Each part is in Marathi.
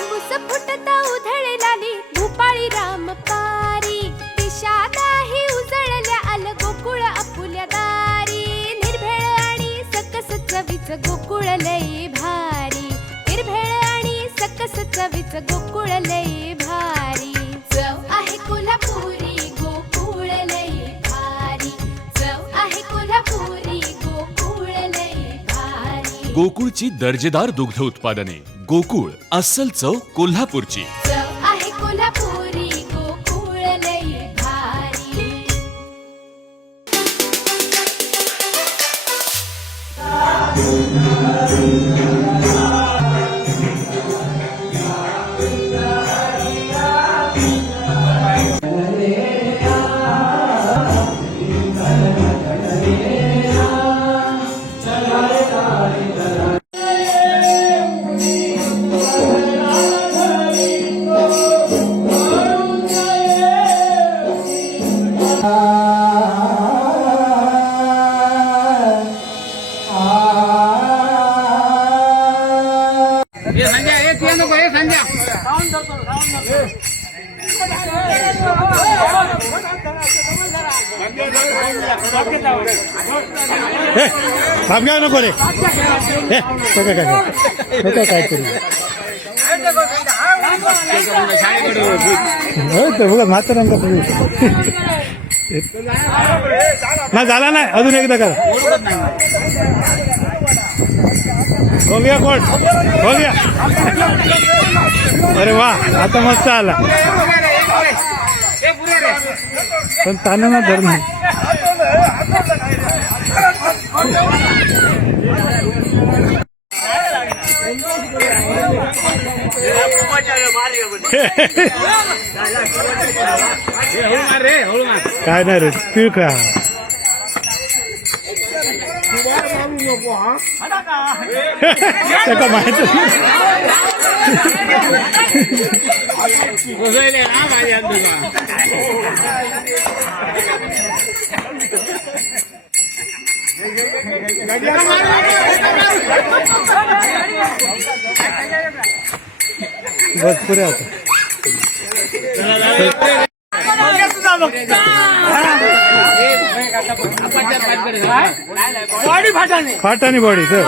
तांबूस फुटता उधळलाली भूपाळी रामपारी दिशा नाही उजळल्या आल गोकुळ आपुल्या दारी निर्भेळ आणि सकस चवीच गोकुळ लई भारी निर्भेळ आणि सकस चवीच गोकुळ लई भारी चव आहे कोल्हापुरी गोकुळ लई भारी चव आहे कोल्हापुरी गोकुळ लई भारी गोकुळची दर्जेदार दुग्ध उत्पादने गोकुळ अस्सल चव कोल्हापूरची चव आहे कोल्हापुरी गोकुळ लई भारी थांब घ्या नको रे काहीतरी बघा म्हातारांचा ना झाला नाही अजून एकदा करा हो गया कोण हो गया अरे वा आता मस्त आला पण ताना धर नाही काय नाही रे तू का त्याला माहित बस पुरे आता फाटाने बॉडी सर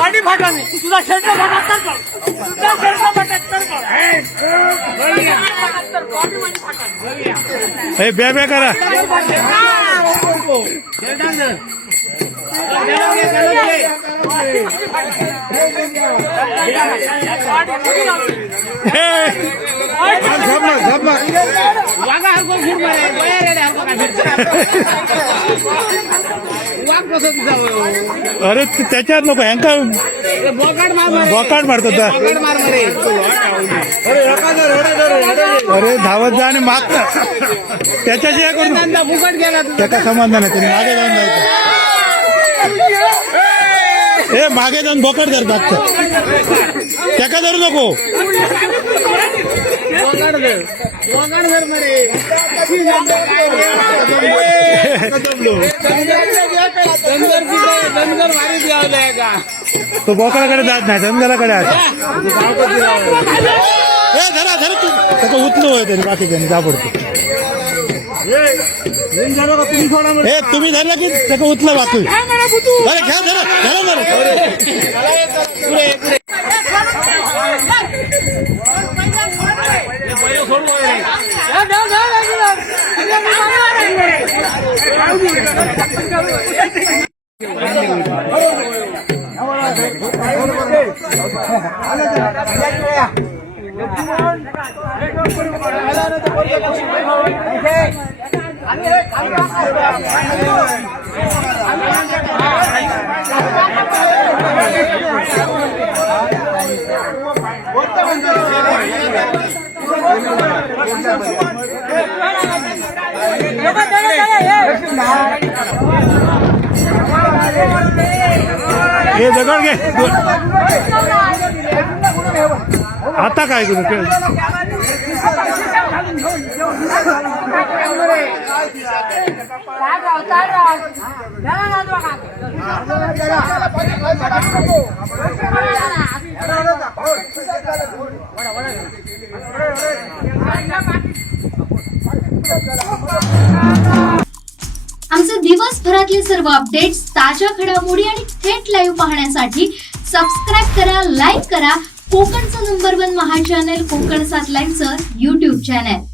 हे ब्या ब्या करा अरे त्याच्यात नको ह्यांका बॉकाट मारतो अरे धावत जा आणि माग त्याच्याशी करून त्याचा समाधान आहे तुम्ही मागे जाऊन जायचं हे मागे जाऊन बोकड धरतात त्याका धरू नको तो बोकडाकडे जात नाही धनगराकडे धरा धरा तू त्याचा उचलू होय तरी बाकी त्यांनी दाबडतो हे तुम्ही धरलं की त्याचं उचलं बाकी अरे घ्या धरा हे दगड घे आता काय करू तार आमचे दिवसभरातले सर्व अपडेट्स, ताज्या घडामोडी आणि थेट लाईव्ह पाहण्यासाठी सबस्क्राईब करा, लाईक करा कोकणचं नंबर 1 महा चॅनल कोकण 7 लाईव्हचं YouTube चॅनल.